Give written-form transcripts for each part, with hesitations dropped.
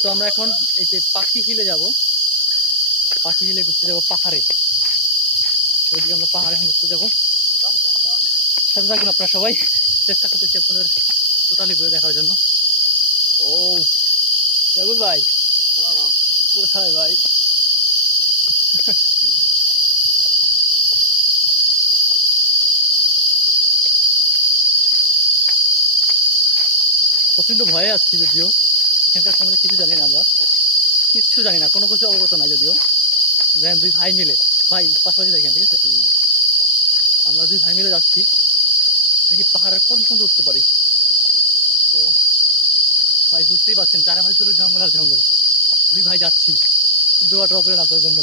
তো আমরা এখন এই যে পাখি হিলে যাব, পাখি হিলে ঘুরতে যাব পাহাড়ে। ওইদিকে আমরা পাহাড়ে এখন ঘুরতে যাবো। সাথে থাকুন আপনারা সবাই, চেষ্টা করতেছি আপনাদের টোটালি ঘুরে দেখার জন্য। ও রাহুল ভাই, কোথায় ভাই? প্রচণ্ড ভয়ে আসছি, যদিও এখানকার সম্বন্ধে কিছু জানি না, আমরা কিচ্ছু জানি না, কোনো কিছু অবগত নাই। যদিও দেখেন দুই ভাই মিলে, ভাই পাশাপাশি দেখেন, ঠিক আছে, আমরা দুই ভাই মিলে যাচ্ছি, দেখি পাহাড়ের কোন পর্যন্ত উঠতে পারি। তো ভাই বুঝতেই পারছেন, চারপাশে শুধু জঙ্গল আর জঙ্গল, দুই ভাই যাচ্ছি, দোয়া টোয়া করেন আপনার জন্য।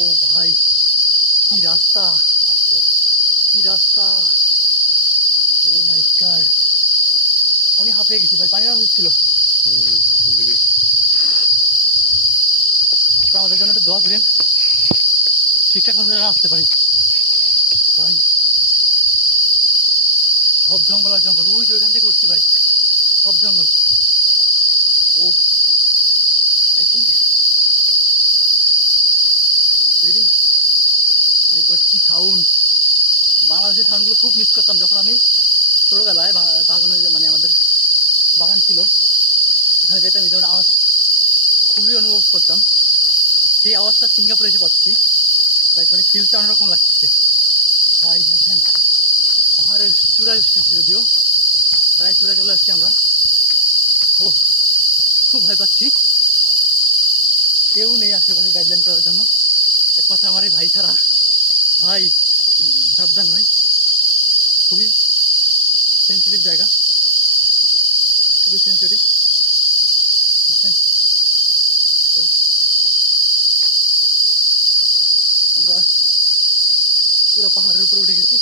ও ভাই, কি রাস্তা, কি রাস্তা, ও মাই গড, অনেক হাঁপিয়ে গেছি ভাই, পানি না হচ্ছিল। আপনারা আমাদের জন্য একটু দোয়া করেন, ঠিকঠাক মতো যেন আসতে পারি। ভাই সব জঙ্গল আর জঙ্গল, ওই যে ওইখান থেকে উঠছি ভাই, সব জঙ্গল। Oh I think ready. My god, কি সাউন্ড! বাংলাদেশের সাউন্ডগুলো খুব মিস করতাম যখন আমি ছোটোবেলায় বাগানে, মানে আমাদের বাগান ছিল, সেখানে যেতাম, এই ধরনের আওয়াজ খুবই অনুভব করতাম। সেই আওয়াজটা সিঙ্গাপুরে এসে পাচ্ছি, তাই মানে ফিলটা অন্যরকম লাগছে। ভাই দেখেন, পাহাড়ের চূড়ায় এসেছি, যদিও প্রায় চূড়ায় চলে আসছি আমরা। ও খুব ভয় পাচ্ছি, কেউ নেই আশেপাশে গাইডলাইন করার জন্য, একমাত্র আমার এই ভাই ছাড়া। ভাই সাবধান ভাই, খুবই সেন্সিটিভ জায়গা, খুবই সেন্সিটিভ, বুঝছেন? তো আমরা পুরো পাহাড়ের উপরে উঠে গেছি।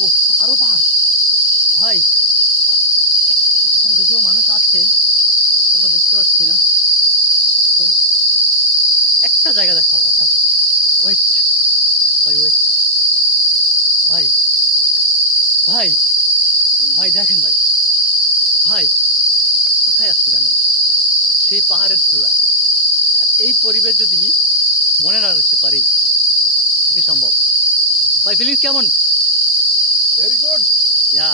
ও আরো পাহাড় ভাই, এখানে যদিও মানুষ আছে কিন্তু আমরা দেখতে পাচ্ছি না। তো একটা জায়গা দেখাবো আপনাদেরকে, ওয়েট ভাই, ওয়েট ভাই, ভাই ভাই দেখেন ভাই, ভাই কোথায় আসছে জানেন? সেই পাহাড়ের চূড়ায়। আর এই পরিবেশ যদি মনে না রাখতে পারি, তাকে সম্ভব? ভাই ফিলিংস কেমন? Very good. ইয়া